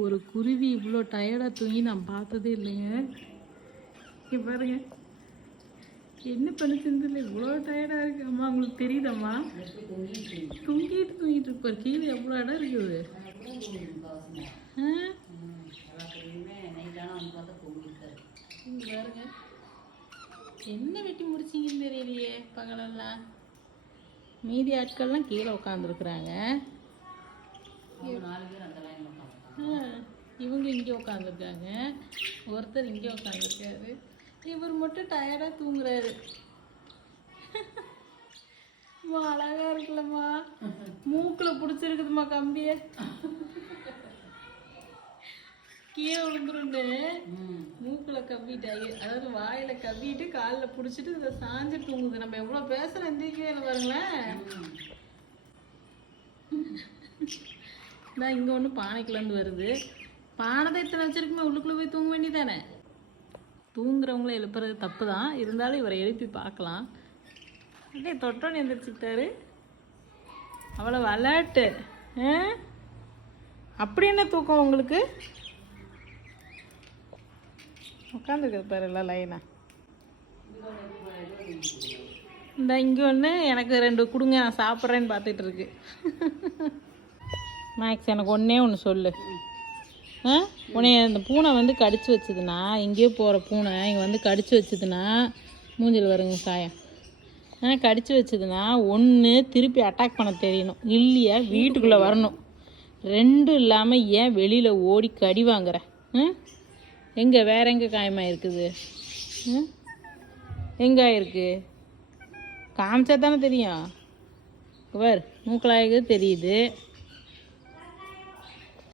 ஒரு குருவி இவ்வளோ டயர்டாக தூங்கி நான் பார்த்ததே இல்லைங்க. இங்கே பாருங்க என்ன பண்ணுச்சுன்னு இல்லை, இவ்வளோ டயர்டாக இருக்கு. அம்மா உங்களுக்கு தெரியுதம்மா? தூங்கிட்டு இருப்பார். கீழே எவ்வளோ இடம் இருக்குது. பாருங்க என்ன வெட்டி முடிச்சிங்கன்னு தெரியலையே. பகலெல்லாம் மீதி ஆட்கள்லாம் கீழே உட்காந்துருக்குறாங்க. இவங்க இங்கே உட்காந்துருக்காங்க, ஒருத்தர் இங்கே உட்காந்துருக்காரு, இவர் மட்டும் டயர்டாக தூங்குறாரு. அழகா இருக்குல்லம்மா. மூக்கில் பிடிச்சிருக்குதுமா கம்பிய, கீழே விழுந்துருண்டு மூக்கில் கவ்விட்டாங்க. அதாவது வாயில கவ்விட்டு காலில் பிடிச்சிட்டு இதை சாஞ்சு தூங்குது. நம்ம எவ்வளோ பேசுகிறோம் எந்திரிக்கவே இல்லை பாருங்களேன். நான் இங்கே ஒன்று பானைக்குள்ளேருந்து வருது. பானை தான் இத்தனை வச்சிருக்குமே, உள்ளுக்குள்ளே போய் தூங்க வேண்டியதானே. தூங்குறவங்கள எழுப்புறது தப்பு தான், இருந்தாலும் இவரை எழுப்பி பார்க்கலாம். அப்படியே தொட்டோன்னு எந்திரிச்சுக்கிட்டாரு. அவ்வளோ விளையாட்டு. அப்படி என்ன தூக்கம் உங்களுக்கு? உட்காந்துருக்குது பாரு எல்லாம் லைனா. இந்த இங்கே ஒன்று எனக்கு 2 கொடுங்க, நான் சாப்பிட்றேன்னு பார்த்துட்டு இருக்கு. மேக்ஸ் எனக்கு ஒன்றே ஒன்று சொல்லு. உன்னைய அந்த பூனை வந்து கடிச்சு வச்சுதுன்னா, எங்கேயோ போகிற பூனை இங்கே வந்து கடிச்சு வச்சுதுன்னா, மூஞ்சில் வருங்க காயம். கடிச்சு வச்சுதுன்னா ஒன்று திருப்பி அட்டாக் பண்ண தெரியணும், இல்லையா வீட்டுக்குள்ளே வரணும். 2 இல்லாமல் ஏன் வெளியில் ஓடி கடி வாங்குற? எங்கே வேற எங்கே காயமாக இருக்குது? எங்கே ஆயிருக்கு? காமிச்சா தானே தெரியும். வர் மூக்கலாயது தெரியுது.